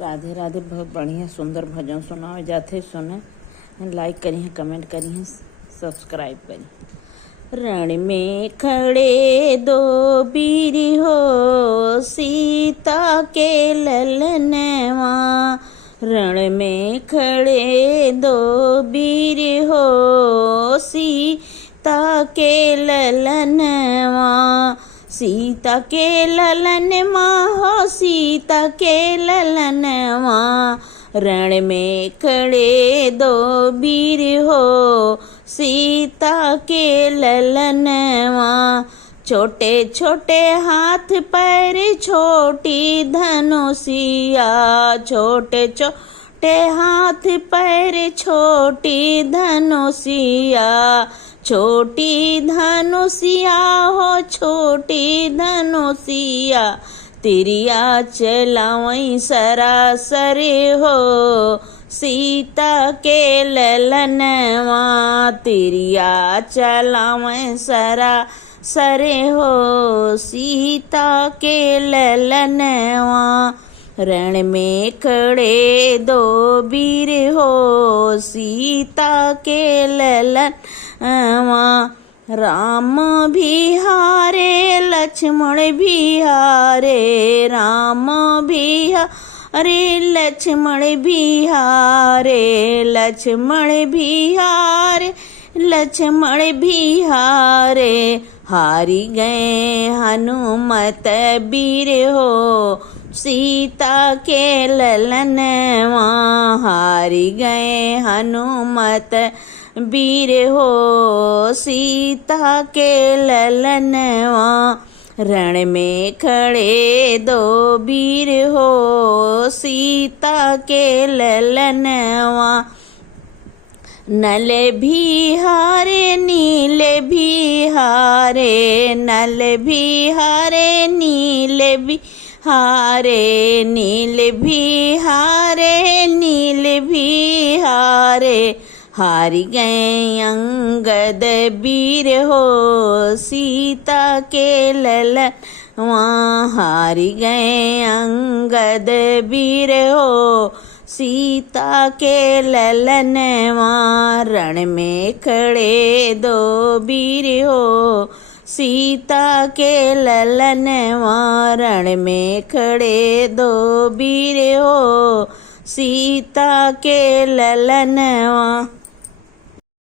राधे राधे। बहुत बढ़िया सुंदर भजन सुनावे जाते, सुने लाइक करिए, कमेंट करिए, सब्सक्राइब करिए। रण में खड़े दो वीर हो, सीता के ललनवा। रण में खड़े दो वीर हो, सीता के ललनवा। सीता के ललनवा हो, सीता के ललनवा। रण में खड़े दो वीर हो, सीता के ललनवा। छोटे छोटे हाथ पैर छोटी धनुषिया, छोटे छोटे हाथ पैर छोटी धनुषिया। छोटी धनुषिया हो, छोटी धनुषिया। तिरिया चलावई सरासरी हो, सीता के ललनवा। तिरिया चलावई सरासरी हो, सीता के ललनवा। रण में खड़े दो वीर हो, सीता के ललनवा। राम भी हारे लक्ष्मण भी हारे, राम भी हारे लक्ष्मण भी हारे। लक्ष्मण भी हारे, लक्ष्मण भी हारे। हारी गए हनुमत वीर हो, सीता के ललनवा। हारी गए हनुमत वीर हो, सीता के ललनवा। रण में खड़े दो वीर हो, सीता के ललनवा। नल भी हारे नील भी हारे, नल भी हारे नील भी हारे। नील भी हारे, नील भी हारे। हारी गए अंगद वीर हो, सीता के ललनवा। हारी गए अंगद वीर हो, सीता के ललनवा। रण में खड़े दो वीर हो, सीता के ललनवा। रण में खड़े दो वीर हो, सीता के ललनवा।